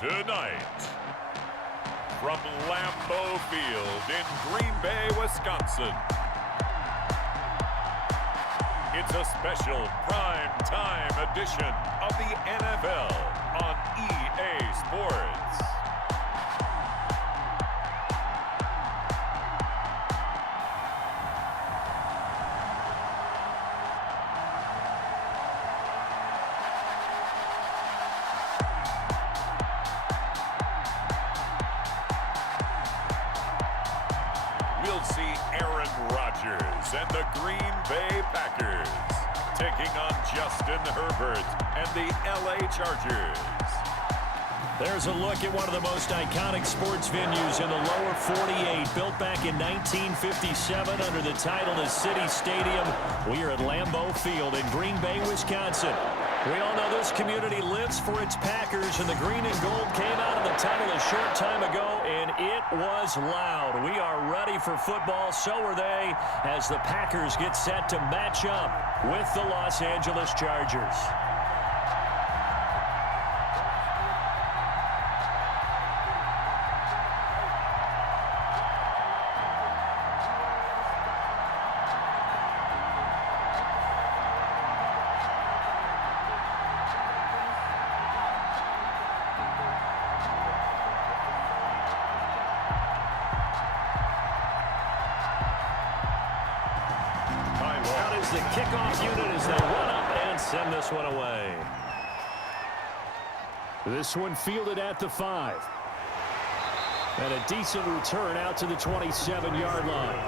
Tonight, from Lambeau Field in Green Bay, Wisconsin, it's a special prime time edition of the NFL on EA Sports. We'll see Aaron Rodgers and the Green Bay Packers taking on Justin Herbert and the LA Chargers. There's a look at one of the most iconic sports venues in the lower 48, built back in 1957 under the title of City Stadium. We are at Lambeau Field in Green Bay, Wisconsin. We all know this community lives for its Packers, and the green and gold came out of the tunnel a short time ago, and it was loud. We are ready for football, so are they, as the Packers get set to match up with the Los Angeles Chargers. The kickoff unit as they run up and send this one away. This one fielded at the 5. And a decent return out to the 27-yard line.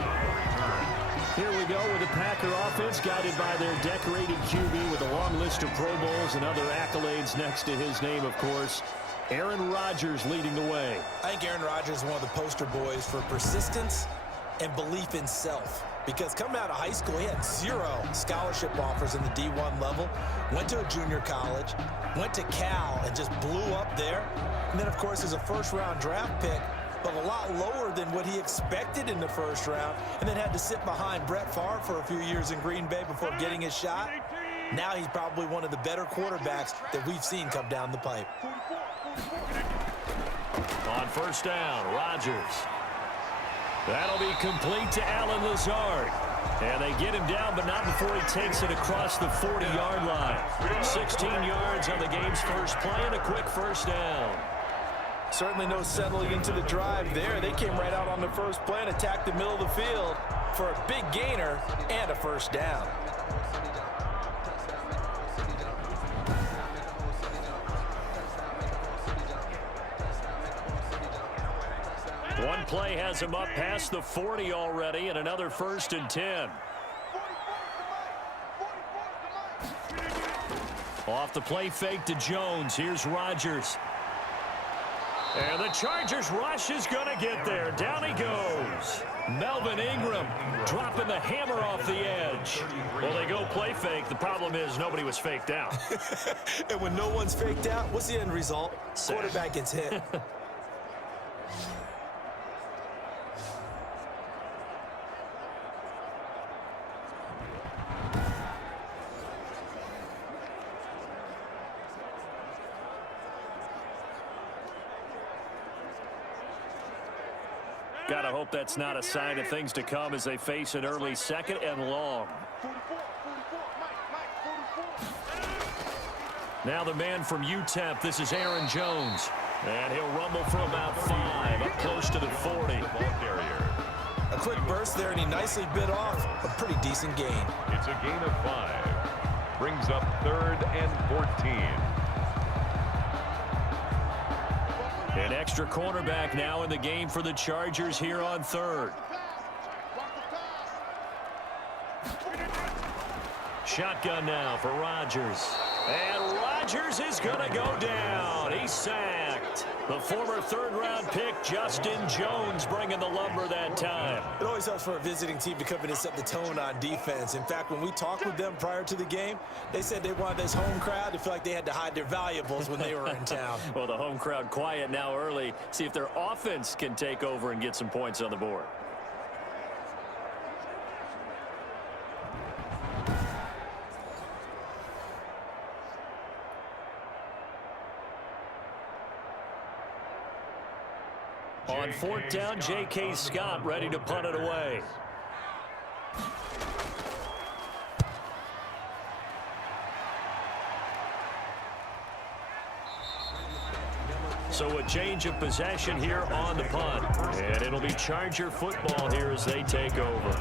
Here we go with the Packer offense guided by their decorated QB with a long list of Pro Bowls and other accolades next to his name, of course. Aaron Rodgers leading the way. I think Aaron Rodgers is one of the poster boys for persistence and belief in self. Because coming out of high school, he had 0 scholarship offers in the D1 level, went to a junior college, went to Cal, and just blew up there. And then, of course, as a first-round draft pick, but a lot lower than what he expected in the first round, and then had to sit behind Brett Favre for a few years in Green Bay before getting his shot. Now he's probably one of the better quarterbacks that we've seen come down the pipe. On first down, Rodgers. That'll be complete to Allen Lazard. And they get him down, but not before he takes it across the 40-yard line. 16 yards on the game's first play and a quick first down. Certainly no settling into the drive there. They came right out on the first play and attacked the middle of the field for a big gainer and a first down. One play has him up past the 40 already, and another 1st and 10. Off the play fake to Jones. Here's Rodgers. And the Chargers rush is going to get there. Down he goes. Melvin Ingram dropping the hammer off the edge. Well, they go play fake. The problem is nobody was faked out. And when no one's faked out, what's the end result? Quarterback gets hit. Gotta hope that's not a sign of things to come as they face an early 2nd and long. Now the man from UTEP, this is Aaron Jones. And he'll rumble for about 5, up close to the 40. A quick burst there, and he nicely bit off a pretty decent gain. It's a gain of 5. Brings up 3rd and 14. An extra cornerback now in the game for the Chargers here on 3rd. Shotgun now for Rodgers. And Rodgers is going to go down. He's sacked. The former 3rd-round pick, Justin Jones, bringing the lumber that time. It always helps for a visiting team to come in and set the tone on defense. In fact, when we talked with them prior to the game, they said they wanted this home crowd to feel like they had to hide their valuables when they were in town. Well, the home crowd quiet now early. See if their offense can take over and get some points on the board. On fourth down, J.K. Scott ready to punt it away. So a change of possession here on the punt. And it'll be Charger football here as they take over.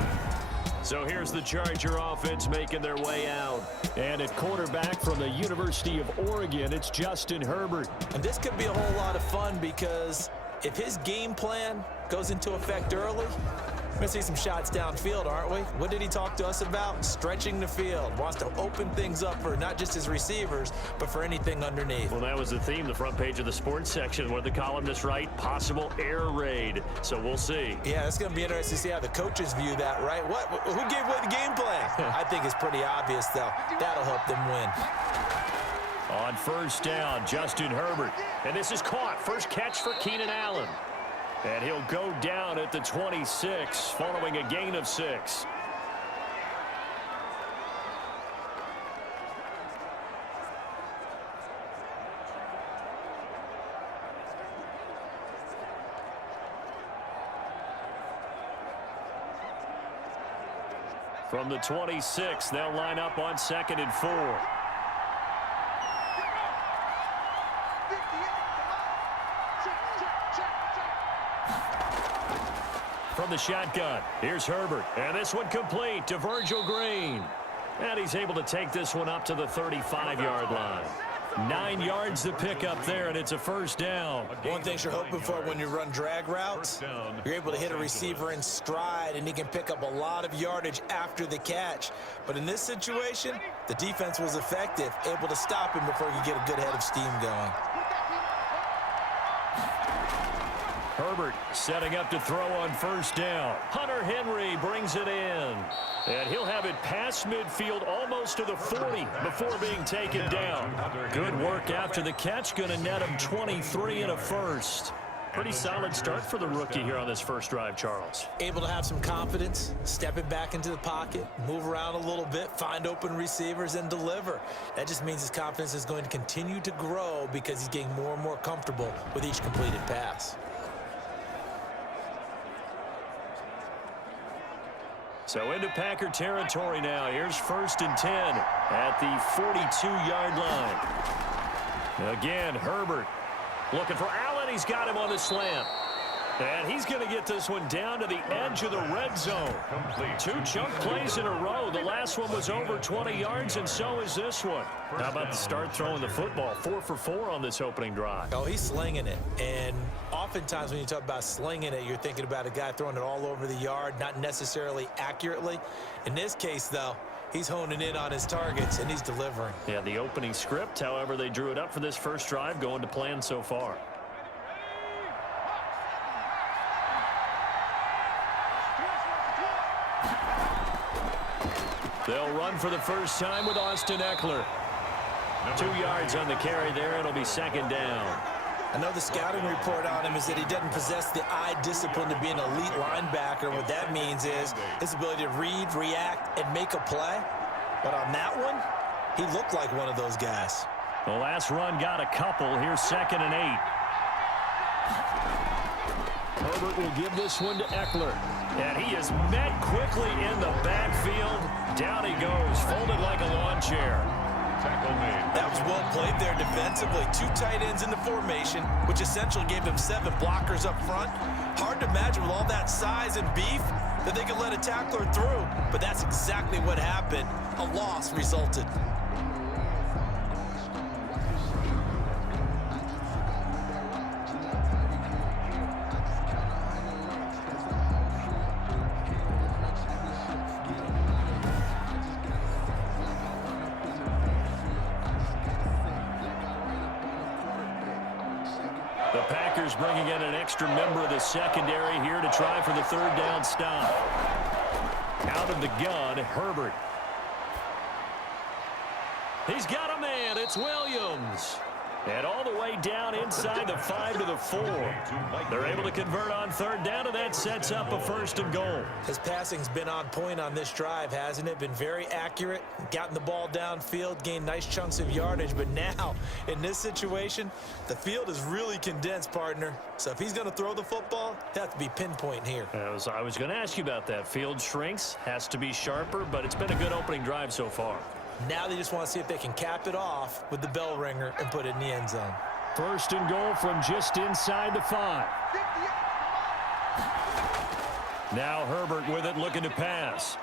So here's the Charger offense making their way out. And at quarterback from the University of Oregon, it's Justin Herbert. And this could be a whole lot of fun because if his game plan goes into effect early, we're going to see some shots downfield, aren't we? What did he talk to us about? Stretching the field. Wants to open things up for not just his receivers, but for anything underneath. Well, that was the theme, the front page of the sports section, where the columnists write possible air raid. So we'll see. Yeah, it's going to be interesting to see how the coaches view that, right? Who gave away the game plan? I think it's pretty obvious, though. That'll help them win. On first down, Justin Herbert. And this is caught. First catch for Keenan Allen. And he'll go down at the 26, following a gain of 6. From the 26, they'll line up on 2nd and 4. From the shotgun, here's Herbert. And this one complete to Virgil Green. And he's able to take this one up to the 35-yard line. 9 yards to pick up there, and it's a first down. One thing you're hoping for when you run drag routes, you're able to hit a receiver in stride, and he can pick up a lot of yardage after the catch. But in this situation, the defense was effective, able to stop him before he could get a good head of steam going. Herbert setting up to throw on first down. Hunter Henry brings it in. And he'll have it past midfield almost to the 40 before being taken down. Good work after the catch. Going to net him 23 and a first. Pretty solid start for the rookie here on this first drive, Charles. Able to have some confidence, stepping back into the pocket, move around a little bit, find open receivers, and deliver. That just means his confidence is going to continue to grow because he's getting more and more comfortable with each completed pass. So into Packer territory now. Here's 1st and 10 at the 42-yard line. Again, Herbert looking for Allen. He's got him on the slant. And he's going to get this one down to the edge of the red zone. 2 chunk plays in a row. The last one was over 20 yards, and so is this one. How about the start throwing the football? 4 for 4 on this opening drive. Oh, he's slinging it. And oftentimes when you talk about slinging it, you're thinking about a guy throwing it all over the yard, not necessarily accurately. In this case, though, he's honing in on his targets, and he's delivering. Yeah, the opening script, however, they drew it up for this first drive, going to plan so far. They'll run for the first time with Austin Eckler. 2 yards on the carry there. It'll be 2nd down. I know the scouting report on him is that he doesn't possess the eye discipline to be an elite linebacker. What that means is his ability to read, react, and make a play. But on that one, he looked like one of those guys. The last run got a couple. Here's 2nd and 8. Herbert will give this one to Eckler. And he is met quickly in the backfield. Down he goes, folded like a lawn chair. Tackle made. That was well played there defensively. 2 tight ends in the formation, which essentially gave them 7 blockers up front. Hard to imagine with all that size and beef that they could let a tackler through. But that's exactly what happened. A loss resulted. The Packers bringing in an extra member of the secondary here to try for the 3rd down stop. Out of the gun, Herbert. He's got a man. It's Williams. And all the way down inside the 5 to the 4. They're able to convert on third down, and that sets up a 1st and goal. His passing's been on point on this drive, hasn't it? Been very accurate, gotten the ball downfield, gained nice chunks of yardage. But now, in this situation, the field is really condensed, partner. So if he's going to throw the football, it has to be pinpoint here. I was going to ask you about that. Field shrinks, has to be sharper, but it's been a good opening drive so far. Now they just want to see if they can cap it off with the bell ringer and put it in the end zone. 1st and goal from just inside the 5. Now Herbert with it, looking to pass.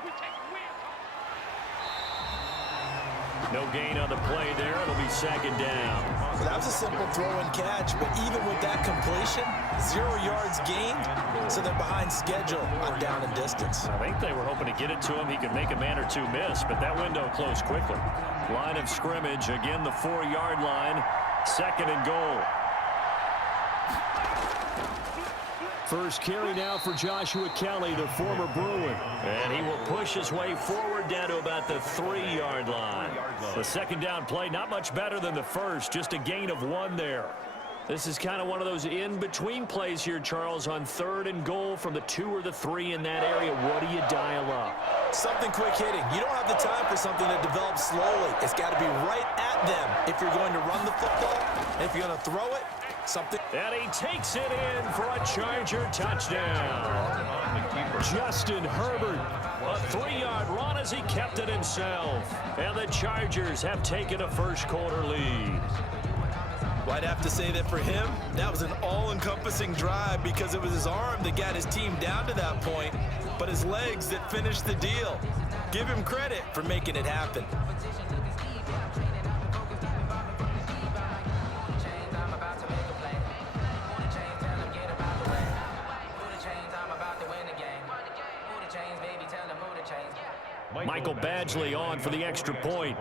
No gain on the play there. It'll be 2nd down. So that was a simple throw and catch, but even with that completion, 0 yards gained, so they're behind schedule on down and distance. I think they were hoping to get it to him. He could make a man or two miss, but that window closed quickly. Line of scrimmage, again the 4-yard line. 2nd and goal. First carry now for Joshua Kelly, the former Bruin. And he will push his way forward down to about the 3-yard line. The 2nd down play, not much better than the first, just a gain of 1 there. This is kind of one of those in-between plays here, Charles, on 3rd and goal from the 2 or the 3 in that area. What do you dial up? Something quick hitting. You don't have the time for something that develops slowly. It's got to be right at them if you're going to run the football. And if you're going to throw it, something. And he takes it in for a Charger touchdown. Justin Herbert, a 3-yard run as he kept it himself. And the Chargers have taken a first-quarter lead. Well, I'd have to say that for him, that was an all-encompassing drive because it was his arm that got his team down to that point, but his legs that finished the deal. Give him credit for making it happen. Michael Badgley on for the extra point.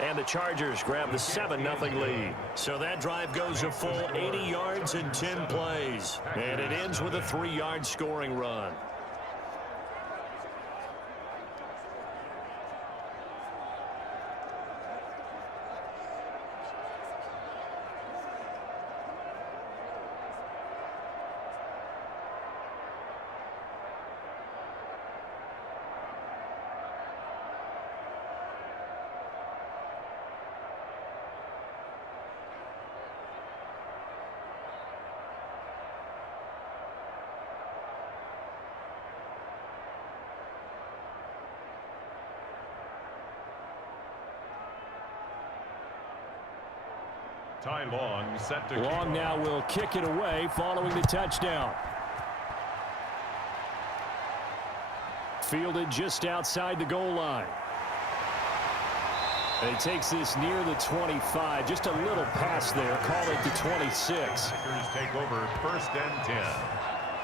And the Chargers grab the 7-0 lead. So that drive goes a full 80 yards in 10 plays. And it ends with a 3-yard scoring run. Ty Long set to Long now will kick it away following the touchdown. Fielded just outside the goal line. And he takes this near the 25. Just a little pass there. Call it the 26. Packers take over 1st and 10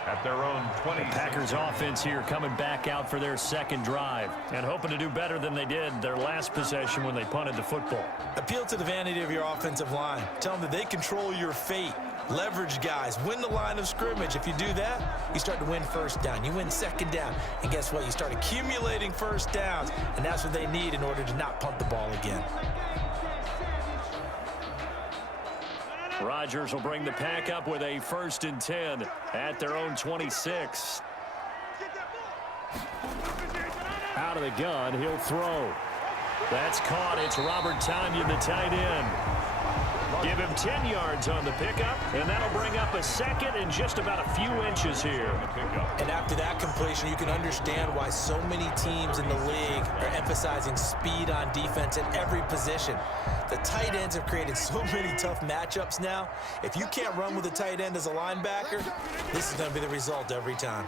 at their own 20. Packers offense here coming back out for their 2nd drive and hoping to do better than they did their last possession when they punted the football. Appeal to the vanity of your offensive line. Tell them that they control your fate. Leverage guys. Win the line of scrimmage. If you do that, you start to win 1st down. You win 2nd down. And guess what? You start accumulating 1st downs. And that's what they need in order to not punt the ball again. Rodgers will bring the pack up with a 1st and 10 at their own 26. Out of the gun, he'll throw. That's caught. It's Robert Tonyan, the tight end. Give him 10 yards on the pickup, and that'll bring up a 2nd and just about a few inches here. And after that completion, you can understand why so many teams in the league are emphasizing speed on defense at every position. The tight ends have created so many tough matchups now. If you can't run with a tight end as a linebacker, this is going to be the result every time.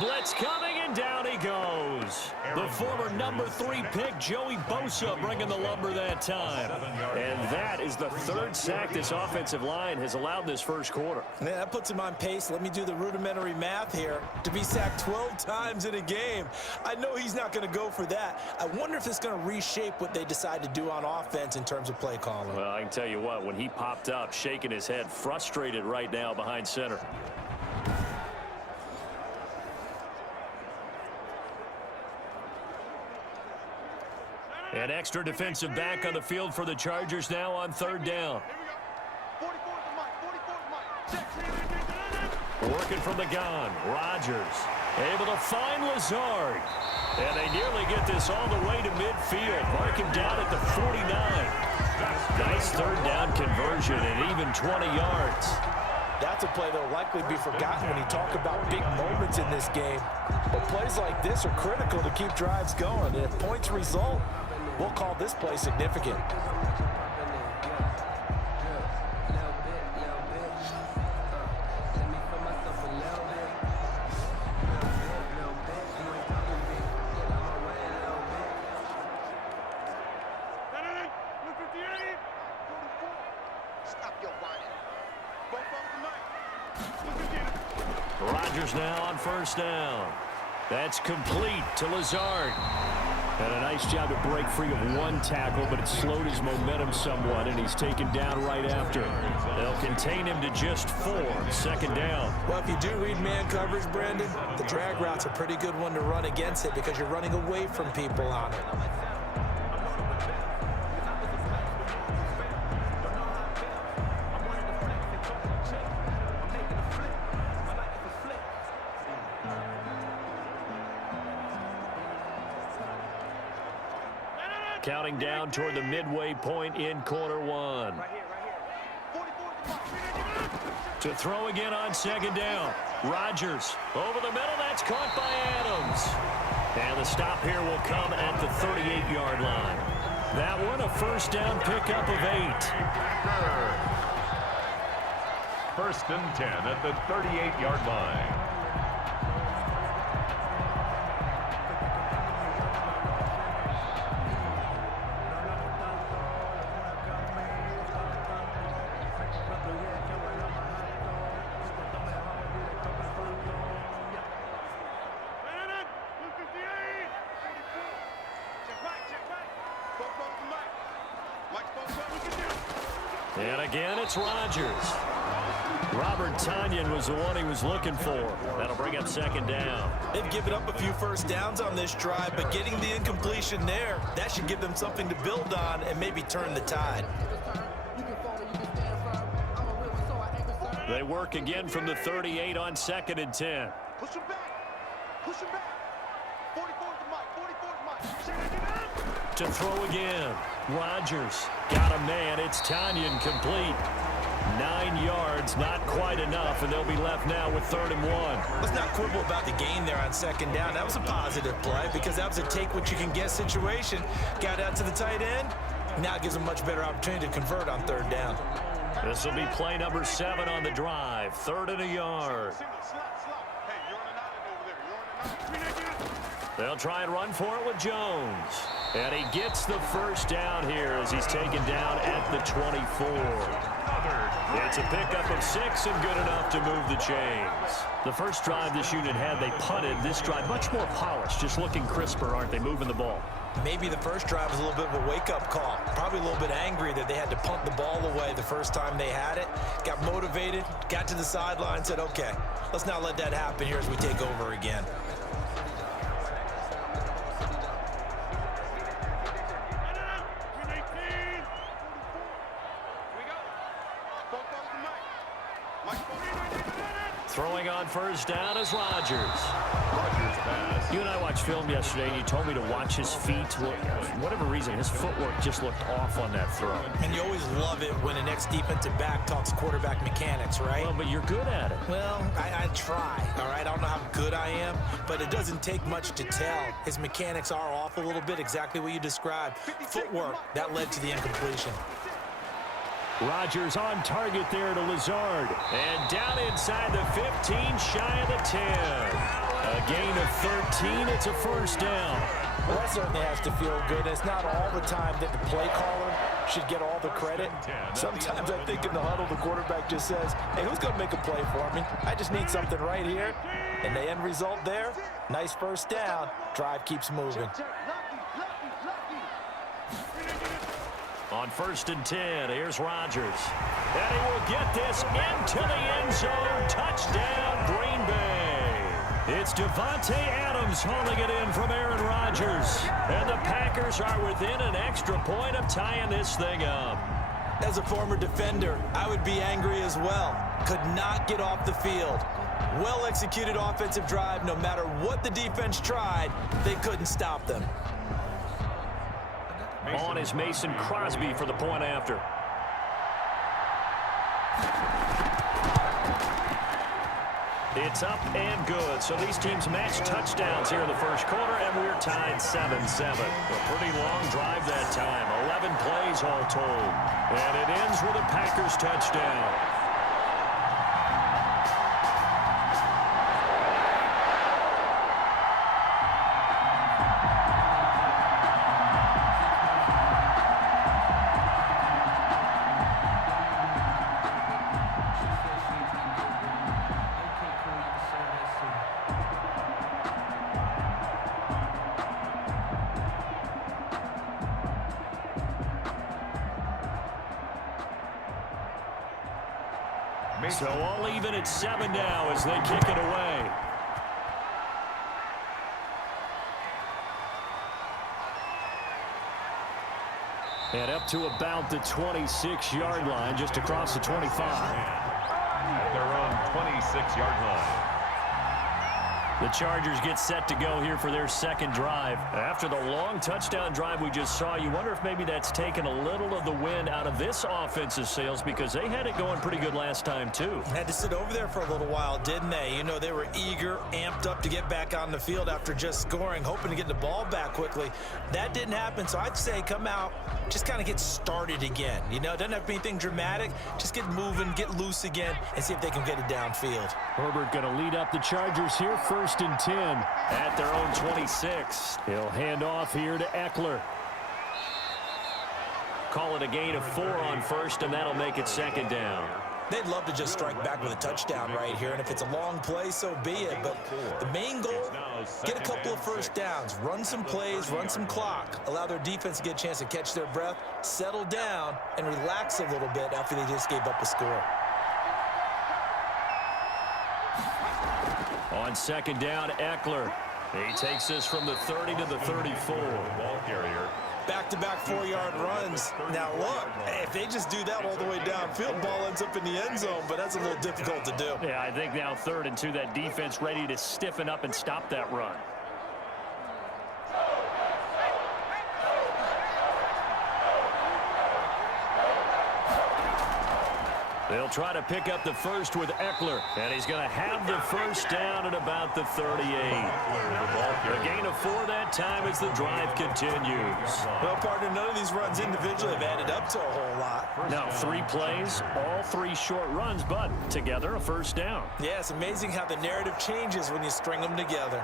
Blitz coming, and down he goes. The former number 3 pick, Joey Bosa, bringing the lumber that time. And that is the 3rd sack this offensive line has allowed this first quarter. Yeah, that puts him on pace. Let me do the rudimentary math here. To be sacked 12 times in a game, I know he's not going to go for that. I wonder if it's going to reshape what they decide to do on offense in terms of play calling. Well, I can tell you what, when he popped up, shaking his head, frustrated right now behind center. An extra defensive back on the field for the Chargers now on third down. Working from the gun, Rodgers able to find Lazard. And they nearly get this all the way to midfield. Mark him down at the 49. Nice third down conversion and even 20 yards. That's a play that will likely be forgotten when you talk about big moments in this game. But plays like this are critical to keep drives going. And if points result, we'll call this play significant. Rodgers now on first down. That's complete to Lazard. And a nice job to break free of one tackle, but it slowed his momentum somewhat, and he's taken down right after. They'll contain him to just 4. Second down. Well, if you do read man coverage, Brandon, the drag route's a pretty good one to run against it because you're running away from people on it. Counting down toward the midway point in quarter one. To throw again on second down. Rodgers over the middle. That's caught by Adams. And the stop here will come at the 38-yard line. That one a first down pickup of 8. First and 10 at the 38-yard line. And again, it's Rodgers. Robert Tonyan was the one he was looking for. That'll bring up second down. They've given up a few first downs on this drive, but getting the incompletion there, that should give them something to build on and maybe turn the tide. They work again from the 38 on second and 10. Push him back. Push him back. 44 to Mike. To throw again. Rodgers got a man. It's Tonyan complete. 9 yards, not quite enough, and they'll be left now with 3rd and 1. Let's not quibble about the gain there on second down. That was a positive play because that was a take-what-you-can-get situation. Got out to the tight end. Now it gives them a much better opportunity to convert on 3rd down. This will be play number 7 on the drive. 3rd and a yard. They'll try and run for it with Jones. And he gets the first down here as he's taken down at the 24. It's a pickup of 6 and good enough to move the chains. The first drive this unit had, they punted. This drive, much more polished, just looking crisper, aren't they, moving the ball? Maybe the first drive was a little bit of a wake-up call. Probably a little bit angry that they had to punt the ball away the first time they had it. Got motivated, got to the sideline, said, okay, let's not let that happen here as we take over again. Throwing on first down is Rodgers. You and I watched film yesterday, and you told me to watch his feet. For whatever reason, his footwork just looked off on that throw. And you always love it when an ex-defensive back talks quarterback mechanics, right? Well, but you're good at it. Well, I try, all right? I don't know how good I am, but it doesn't take much to tell. His mechanics are off a little bit, exactly what you described. Footwork, that led to the incompletion. Rodgers on target there to Lazard. And down inside the 15, shy of the 10. A gain of 13, it's a first down. Well, that certainly has to feel good. It's not all the time that the play caller should get all the credit. Sometimes I think in the huddle, the quarterback just says, hey, who's going to make a play for me? I just need something right here. And the end result there, nice first down. Drive keeps moving. On first and 10, here's Rodgers. And he will get this into the end zone. Touchdown, Green Bay. It's Devontae Adams hauling it in from Aaron Rodgers. And the Packers are within an extra point of tying this thing up. As a former defender, I would be angry as well. Could not get off the field. Well-executed offensive drive. No matter what the defense tried, they couldn't stop them. On is Mason Crosby for the point after. It's up and good. So these teams match touchdowns here in the first quarter, and we're tied 7-7. A pretty long drive that time. 11 plays all told. And it ends with a Packers touchdown. So all even at 7 now as they kick it away. And up to about the 26-yard line, just across the 25. At their own 26-yard line. The Chargers get set to go here for their second drive. After the long touchdown drive we just saw, you wonder if maybe that's taken a little of the wind out of this offense's sails because they had it going pretty good last time, too. Had to sit over there for a little while, didn't they? You know, they were eager, amped up to get back on the field after just scoring, hoping to get the ball back quickly. That didn't happen, so I'd say come out, just kind of get started again. You know, it doesn't have to be anything dramatic. Just get moving, get loose again, and see if they can get it downfield. Herbert going to lead up the Chargers here, 1st and 10 at their own 26. He'll hand off here to Eckler. Call it a gain of 4 on first, and that'll make it 2nd down. They'd love to just strike back with a touchdown right here, and if it's a long play, so be it. But the main goal, get a couple of first downs, run some plays, run some clock, allow their defense to get a chance to catch their breath, settle down, and relax a little bit after they just gave up a score. On 2nd down, Eckler. He takes this from the 30 to the 34. Ball carrier. Back-to-back 4-yard runs. Now, look, if they just do that all the way downfield, ball ends up in the end zone, but that's a little difficult to do. Yeah, I think now 3rd and 2, that defense ready to stiffen up and stop that run. They'll try to pick up the first with Eckler, and he's going to have the first down at about the 38. A gain of 4 that time as the drive continues. Well, partner, none of these runs individually have added up to a whole lot. Now 3 plays, all 3 short runs, but together a first down. Yeah, it's amazing how the narrative changes when you string them together.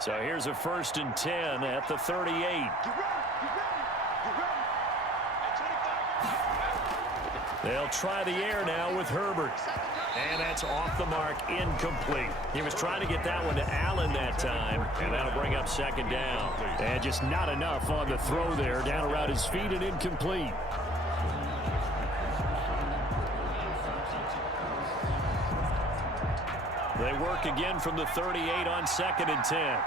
So here's a 1st and 10 at the 38. They'll try the air now with Herbert. And that's off the mark, incomplete. He was trying to get that one to Allen that time, and that'll bring up 2nd down. And just not enough on the throw there, down around his feet and incomplete. They work again from the 38 on 2nd and 10.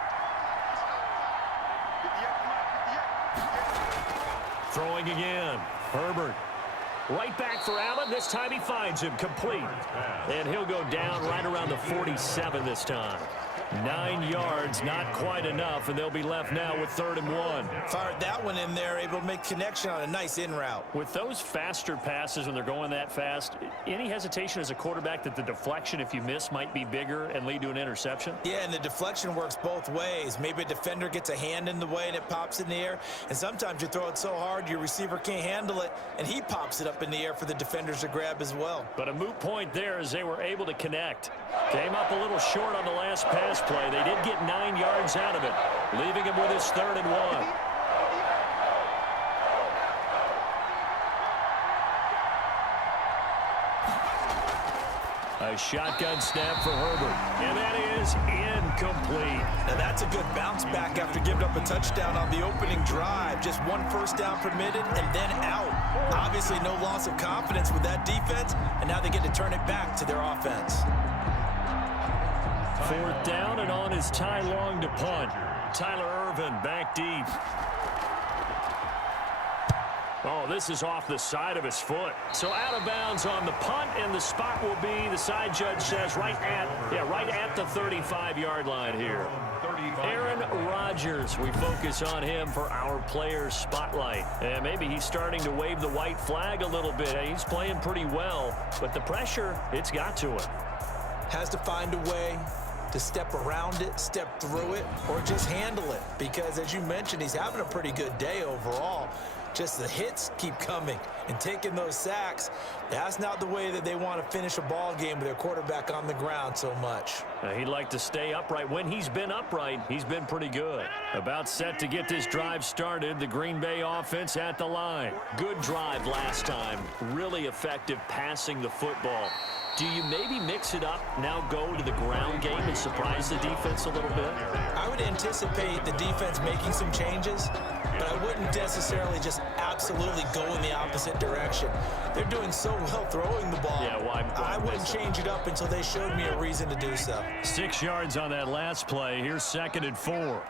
Throwing again. Herbert. Right back for Allen. This time he finds him complete. And he'll go down right around the 47 this time. 9 yards, not quite enough, and they'll be left now with 3rd and 1. Fired that one in there, able to make connection on a nice in route. With those faster passes when they're going that fast, any hesitation as a quarterback that the deflection, if you miss, might be bigger and lead to an interception? Yeah, and the deflection works both ways. Maybe a defender gets a hand in the way and it pops in the air, and sometimes you throw it so hard your receiver can't handle it, and he pops it up in the air for the defenders to grab as well. But a moot point there as they were able to connect. Came up a little short on the last pass play. They did get 9 yards out of it, leaving him with his 3rd and 1. A shotgun snap for Herbert. And that is incomplete. Now that's a good bounce back after giving up a touchdown on the opening drive. Just one first down permitted and then out. Obviously no loss of confidence with that defense, and now they get to turn it back to their offense. 4th down, and on is Ty Long to punt. Tyler Ervin back deep. Oh, this is off the side of his foot. So out of bounds on the punt, and the spot will be, the side judge says, right at the 35-yard line here. Aaron Rodgers, we focus on him for our players spotlight. And maybe he's starting to wave the white flag a little bit. He's playing pretty well, but the pressure, it's got to him. Has to find a way to step around it, step through it, or just handle it. Because as you mentioned, he's having a pretty good day overall. Just the hits keep coming and taking those sacks. That's not the way that they want to finish a ball game with their quarterback on the ground so much. He'd like to stay upright. When he's been upright, he's been pretty good. About set to get this drive started. The Green Bay offense at the line. Good drive last time. Really effective passing the football. Do you maybe mix it up, now go to the ground game and surprise the defense a little bit? I would anticipate the defense making some changes, but I wouldn't necessarily just absolutely go in the opposite direction. They're doing so well throwing the ball. Yeah, why I wouldn't change it up until they showed me a reason to do so. 6 yards on that last play. Here's 2nd and 4.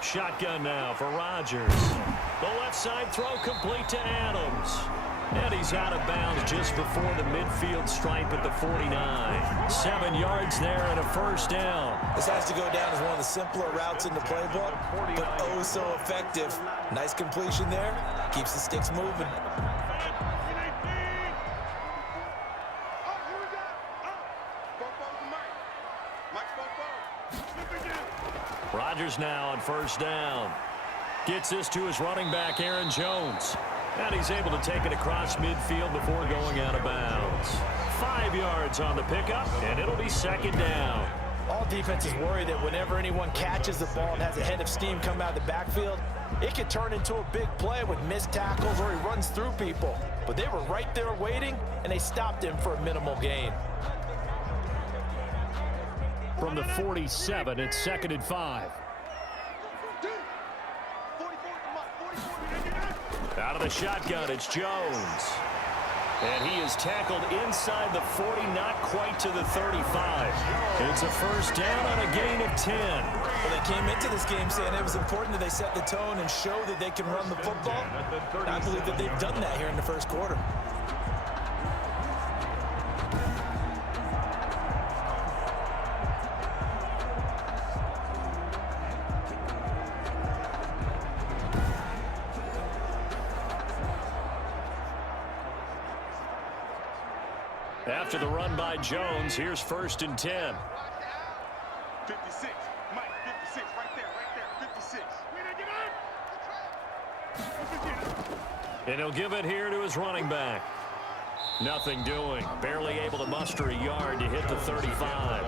Shotgun now for Rodgers. The left side throw complete to Adams. And he's out of bounds just before the midfield stripe at the 49. 7 yards there and a first down. This has to go down as one of the simpler routes in the playbook, but oh so effective. Nice completion there. Keeps the sticks moving. Rodgers now on first down. Gets this to his running back, Aaron Jones. And he's able to take it across midfield before going out of bounds. 5 yards on the pickup, and it'll be 2nd down. All defenses worry that whenever anyone catches the ball and has a head of steam come out of the backfield, it could turn into a big play with missed tackles or he runs through people. But they were right there waiting, and they stopped him for a minimal gain. From the 47, it's 2nd and 5. Out of the shotgun, it's Jones. And he is tackled inside the 40, not quite to the 35. It's a first down on a gain of 10. Well, they came into this game saying it was important that they set the tone and show that they can run the football. And I believe that they've done that here in the first quarter. After the run by Jones, here's 1st and 10. 56, Mike, 56, right there, 56. And he'll give it here to his running back. Nothing doing. Barely able to muster a yard to hit the 35.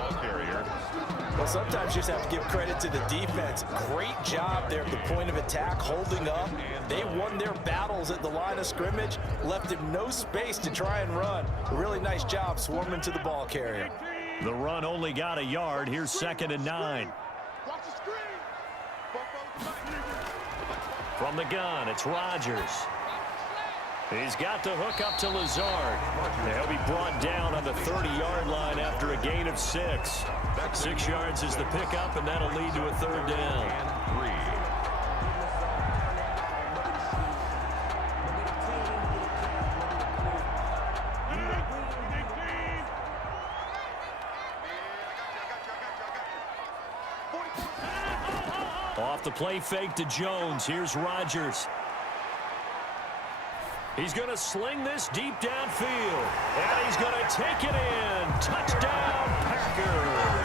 Well, sometimes you just have to give credit to the defense. Great job there at the point of attack, holding up. They won their battles at the line of scrimmage, left him no space to try and run. A really nice job swarming to the ball carrier. The run only got a yard. Here's 2nd and 9. Watch the screen. From the gun, it's Rodgers. He's got the hook up to Lazard. He'll be brought down on the 30-yard line after a gain of 6. 6 yards is the pickup, and that'll lead to a 3rd down. Off the play fake to Jones. Here's Rodgers. He's going to sling this deep downfield. And he's going to take it in. Touchdown, Packers.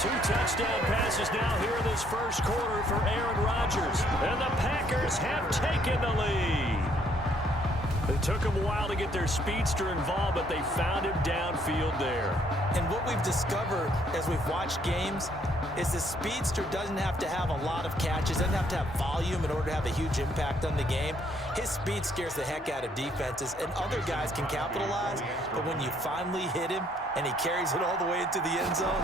2 touchdown passes now here in this first quarter for Aaron Rodgers. And the Packers have taken the lead. It took them a while to get their speedster involved, but they found him downfield there. And what we've discovered as we've watched games is the speedster doesn't have to have a lot of catches, doesn't have to have volume in order to have a huge impact on the game. His speed scares the heck out of defenses, and other guys can capitalize, but when you finally hit him and he carries it all the way into the end zone,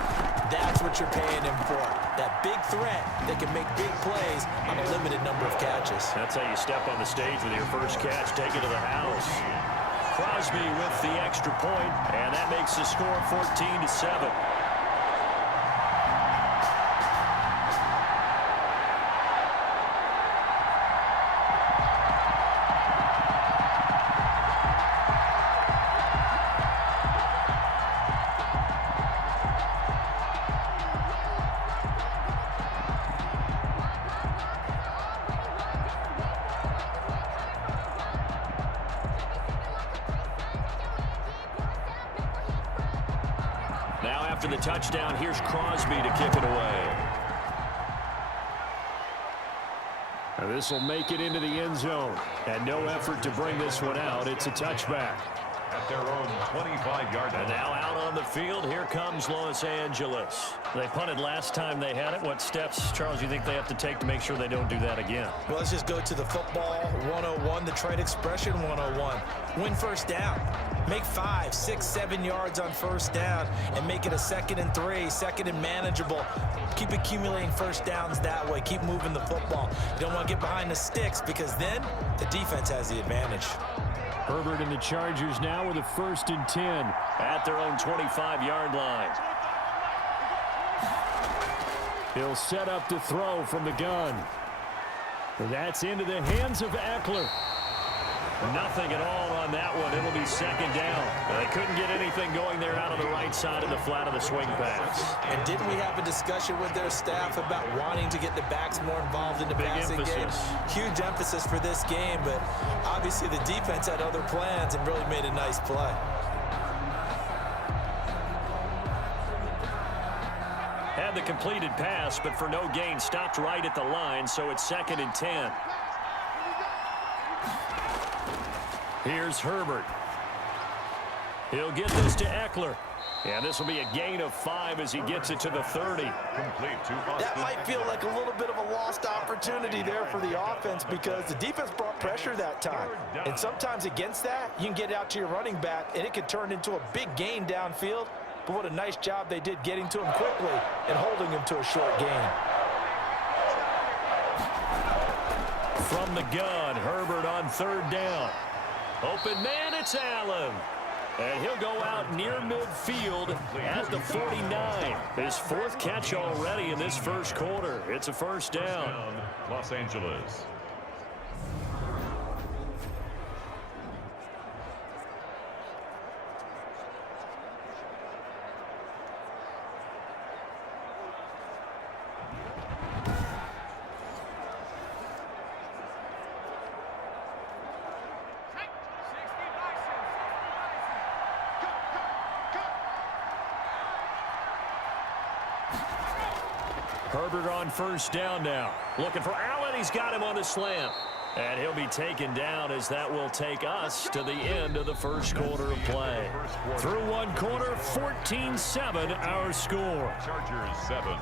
that's what you're paying him for. That big threat that can make big plays on a limited number of catches. That's how you step on the stage with your first catch, take it to the house. Crosby with the extra point, and that makes the score 14-7. Now after the touchdown, here's Crosby to kick it away. This will make it into the end zone. And no effort to bring this one out. It's a touchback. At their own 25-yard line. And now out on the field, here comes Los Angeles. They punted last time they had it. What steps, Charles, you think they have to take to make sure they don't do that again? Well, let's just go to the football 101, the trade expression 101. Win first down. Make 5, 6, 7 yards on first down and make it a 2nd and 3, 2nd and manageable. Keep accumulating first downs that way. Keep moving the football. You don't want to get behind the sticks because then the defense has the advantage. Herbert and the Chargers now with a 1st and 10 at their own 25-yard line. He'll set up to throw from the gun. That's into the hands of Eckler. Nothing at all on that one. It'll be 2nd down. They couldn't get anything going there out on the right side of the flat of the swing pass. And didn't we have a discussion with their staff about wanting to get the backs more involved in the passing game? Huge emphasis for this game, but obviously the defense had other plans and really made a nice play. Had the completed pass, but for no gain, stopped right at the line, so it's 2nd and 10. Here's Herbert. He'll get this to Eckler. And this will be a gain of 5 as he gets it to the 30. That might feel like a little bit of a lost opportunity there for the offense because the defense brought pressure that time. And sometimes against that, you can get out to your running back, and it can turn into a big gain downfield. But what a nice job they did getting to him quickly and holding him to a short gain. From the gun, Herbert on 3rd down. Open man, it's Allen. And he'll go out near midfield at the 49. His 4th catch already in this first quarter. It's a 1st down. Los Angeles. Herbert on 1st down now. Looking for Allen. He's got him on the slant. And he'll be taken down as that will take us to the end of the first quarter of play. Through one quarter, 14-7 our score. Chargers 7,